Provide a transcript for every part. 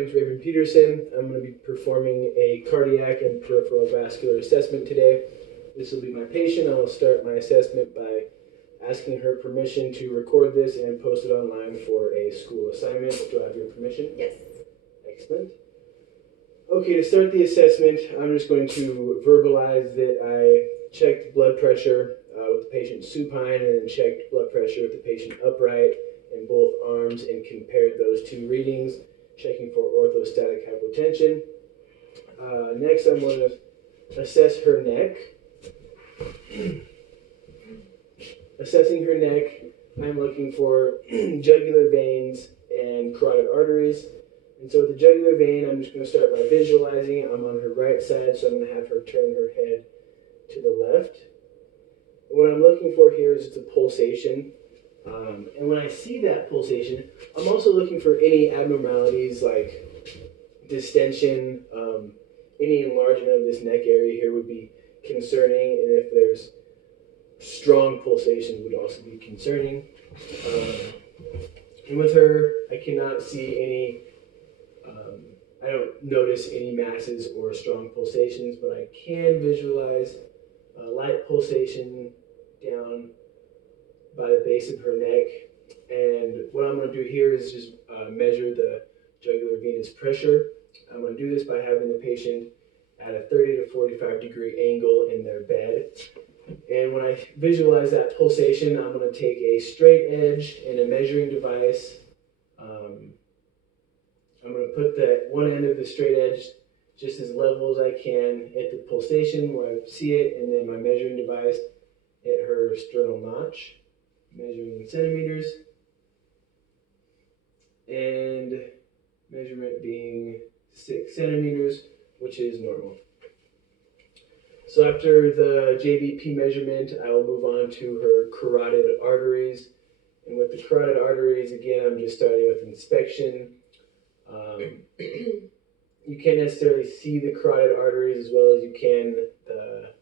name is Raven Peterson. I'm going to be performing a cardiac and peripheral vascular assessment today. This will be my patient. I will start my assessment by asking her permission to record this and post it online for a school assignment. Do I have your permission? Yes. Excellent. Okay, to start the assessment, I'm just going to verbalize that I checked blood pressure with the patient supine and then checked blood pressure with the patient upright in both arms and compared those two readings, checking for orthostatic hypotension. Next, I'm going to assess her neck. Assessing her neck, I'm looking for jugular veins and carotid arteries. And so with the jugular vein, I'm just going to start by visualizing. I'm on her right side, so I'm going to have her turn her head to the left. And what I'm looking for here is the pulsation. And when I see that pulsation, I'm also looking for any abnormalities like distension. Any enlargement of this neck area here would be concerning, and if there's strong pulsation would also be concerning. And with her, I cannot see any, I don't notice any masses or strong pulsations, but I can visualize light pulsation down by the base of her neck. And what I'm going to do here is just measure the jugular venous pressure. I'm going to do this by having the patient at a 30 to 45 degree angle in their bed. And when I visualize that pulsation, I'm going to take a straight edge and a measuring device. I'm going to put the one end of the straight edge just as level as I can at the pulsation where I see it, and then my measuring device at her sternal notch, measuring in centimeters, and measurement being 6 centimeters, which is normal. So after the JVP measurement, I will move on to her carotid arteries. And with the carotid arteries, again, I'm just starting with inspection. You can't necessarily see the carotid arteries as well as you can the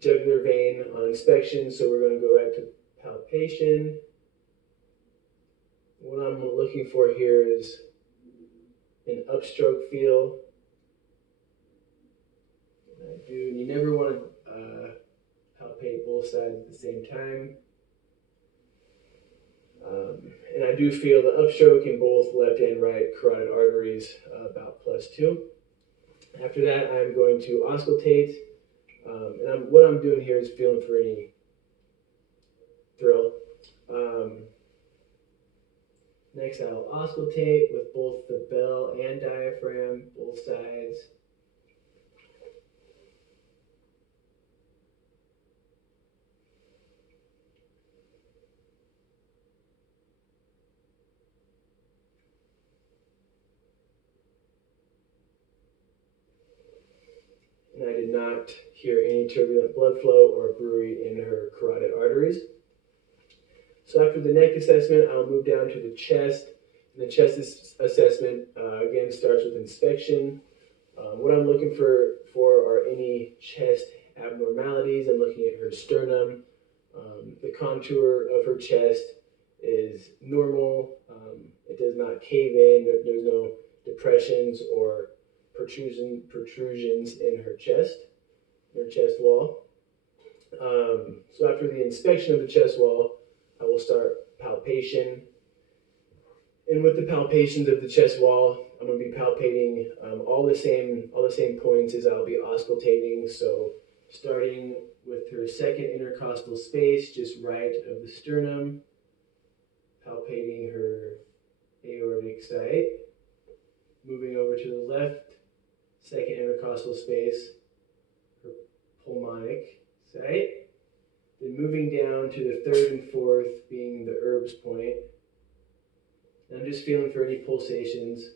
jugular vein on inspection, so we're going to go right to palpation. What I'm looking for here is an upstroke feel. I do, and you never want to palpate both sides at the same time. And I do feel the upstroke in both left and right carotid arteries about +2. After that, I'm going to auscultate. And what I'm doing here is feeling for any thrill. Next, I'll auscultate with both the bell and diaphragm, both sides. And I did not hear any turbulent blood flow or bruit in her carotid arteries. So after the neck assessment, I'll move down to the chest. And the chest assessment, again, starts with inspection. What I'm looking for are any chest abnormalities. I'm looking at her sternum. The contour of her chest is normal. It does not cave in. There's no depressions or protrusions in her chest wall. So after the inspection of the chest wall, I will start palpation. And with the palpations of the chest wall, I'm going to be palpating all the same points as I'll be auscultating. So starting with her second intercostal space, just right of the sternum, palpating her aortic site. Moving over to the left, second intercostal space, her pulmonic site. Then moving down to the third and fourth, being the Erb's point. And I'm just feeling for any pulsations.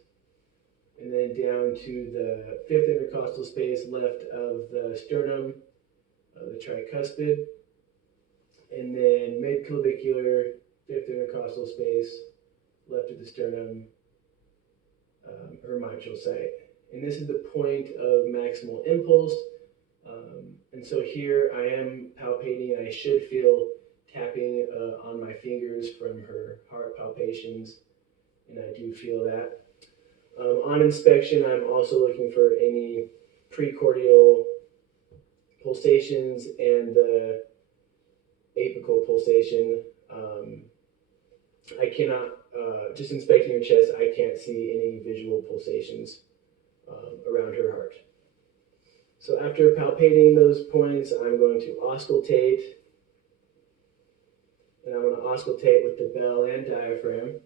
And then down to the fifth intercostal space, left of the sternum, the tricuspid. And then mid-clavicular, fifth intercostal space, left of the sternum, her mitral site. And this is the point of maximal impulse. And so here I am palpating, and I should feel tapping on my fingers from her heart palpations. and I do feel that. On inspection, I'm also looking for any precordial pulsations and the apical pulsation. I cannot, just inspecting her chest, I can't see any visual pulsations around her heart. So after palpating those points, I'm going to auscultate, and I'm going to auscultate with the bell and diaphragm,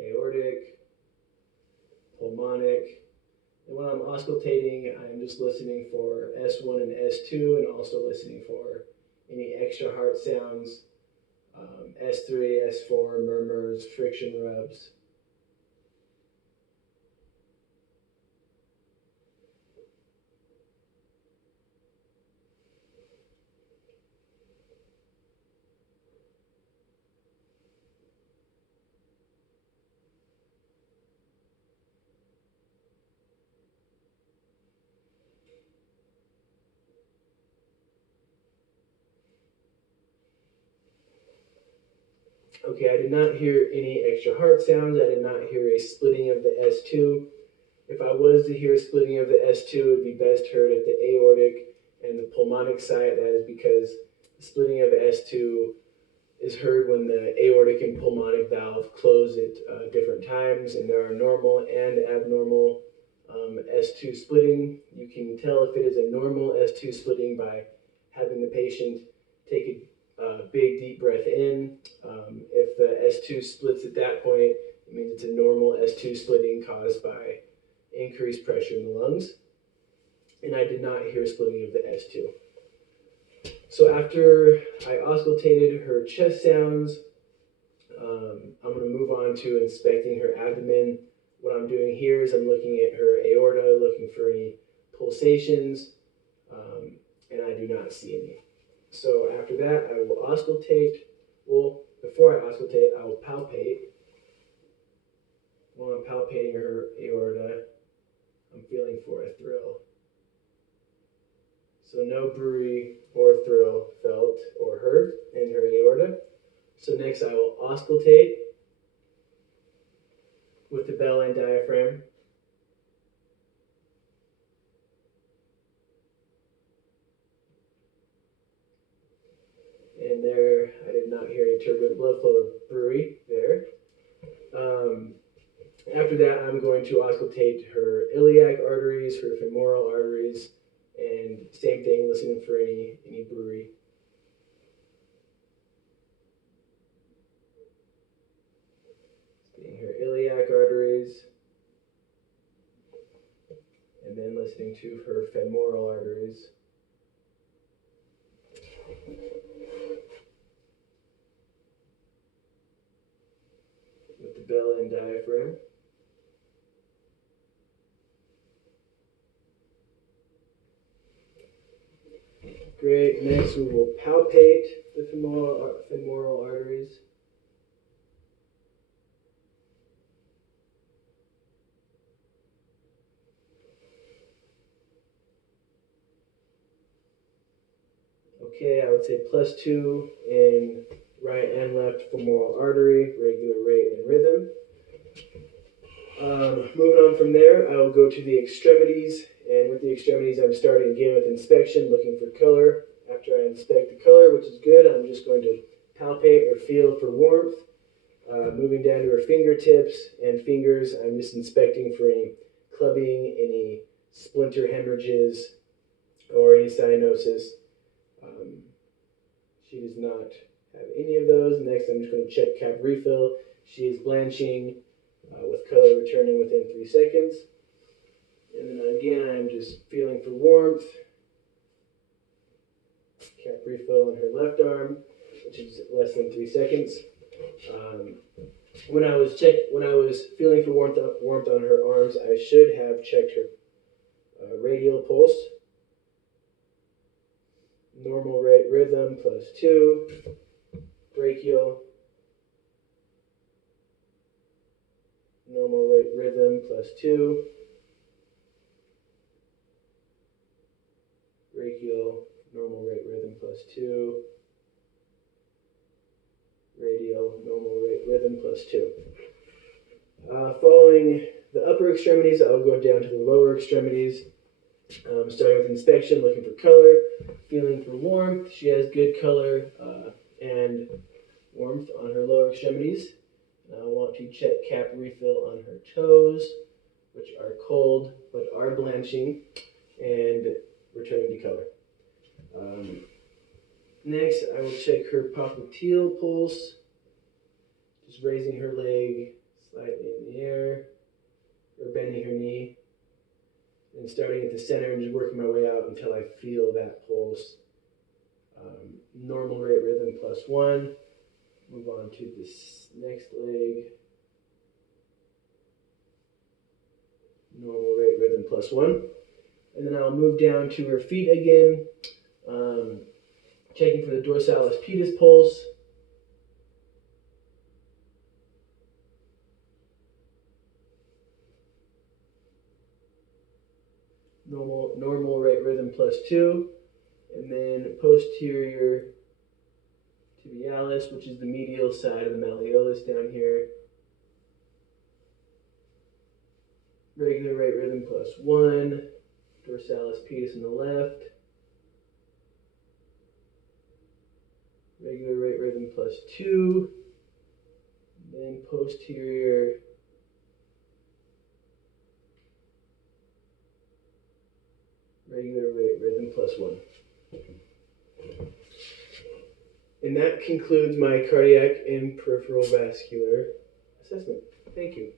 aortic, pulmonic, and when I'm auscultating, I'm just listening for S1 and S2, and also listening for any extra heart sounds, S3, S4, murmurs, friction rubs. Okay, I did not hear any extra heart sounds. I did not hear a splitting of the S2. If I was to hear a splitting of the S2, it would be best heard at the aortic and the pulmonic site. That is because the splitting of S2 is heard when the aortic and pulmonic valve close at different times, and there are normal and abnormal S2 splitting. You can tell if it is a normal S2 splitting by having the patient take a big deep breath in. If the S2 splits at that point, it means it's a normal S2 splitting caused by increased pressure in the lungs. And I did not hear splitting of the S2. So after I auscultated her chest sounds, I'm going to move on to inspecting her abdomen. What I'm doing here is I'm looking at her aorta, looking for any pulsations, and I do not see any. So after that, I will auscultate. Well, before I auscultate, I will palpate. While I'm palpating her aorta, I'm feeling for a thrill. So no bruit or thrill felt or heard in her aorta. So next I will auscultate with the bell and diaphragm. And there, I did not hear any turbulent blood flow or bruit there. After that, I'm going to auscultate her iliac arteries, her femoral arteries, and same thing, listening for any bruit. Seeing her iliac arteries, and then listening to her femoral arteries. With the bell and diaphragm. Great. Next, we will palpate the femoral arteries. Okay, I would say +2 in right and left femoral artery, regular rate and rhythm. Moving on from there, I will go to the extremities, and with the extremities, I'm starting again with inspection, looking for color. After I inspect the color, which is good, I'm just going to palpate or feel for warmth. Moving down to her fingertips and fingers, I'm just inspecting for any clubbing, any splinter hemorrhages, or any cyanosis. She does not have any of those. Next, I'm just going to check cap refill. She is blanching with color returning within 3 seconds. And then again, I'm just feeling for warmth. Cap refill on her left arm, which is less than 3 seconds. When I was feeling for warmth on her arms, I should have checked her radial pulse. Normal rate rhythm +2, brachial, normal rate rhythm +2, brachial, normal rate rhythm +2, radial, normal rate rhythm plus 2. Following the upper extremities, I'll go down to the lower extremities. Starting with inspection, looking for color, feeling for warmth. She has good color and warmth on her lower extremities. I want to check cap refill on her toes, which are cold but are blanching and returning to color. Next, I will check her popliteal pulse, just raising her leg slightly in the air, or bending her knee, and starting at the center and just working my way out until I feel that pulse. Normal rate rhythm plus 1. Move on to this next leg. Normal rate rhythm plus 1. And then I'll move down to her feet again, checking for the dorsalis pedis pulse. Normal rate rhythm plus 2. And then posterior tibialis, which is the medial side of the malleolus down here. Regular rate rhythm plus 1. Dorsalis pedis on the left. Regular rate rhythm plus 2. Then posterior regular rate rhythm plus 1. And that concludes my cardiac and peripheral vascular assessment. Thank you.